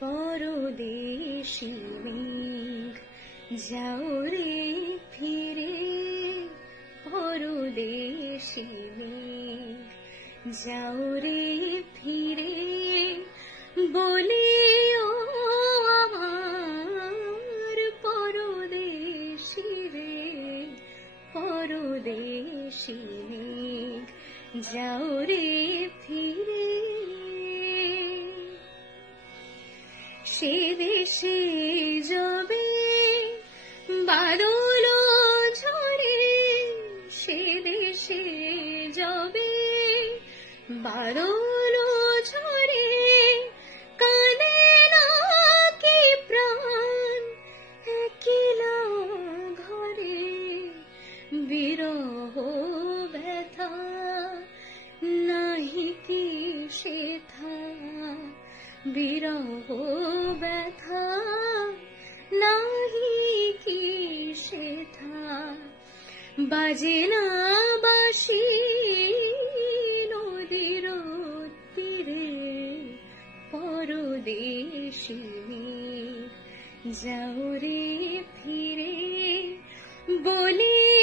পরদেশী মেঘ যাও রে ফিরে, পরদেশী মেঘ যাও রে ফিরে, বলিও আমার পরদেশী রে, পরদেশী মেঘ যাও রে ফিরে। সে দেশে যাবে বাদল ঝরে, সে দেশে যাবে বাদল ঝরে, কাঁদে না কি প্রাণ একলা ঘরে, বিরহ ব্যথা নাহি কি সেথা, বিরহ ব্যথা নাহি কি সেথা, বাজে না বাঁশি নদীর তীরে, পরদেশী মেঘ যাও রে ফিরে, বলি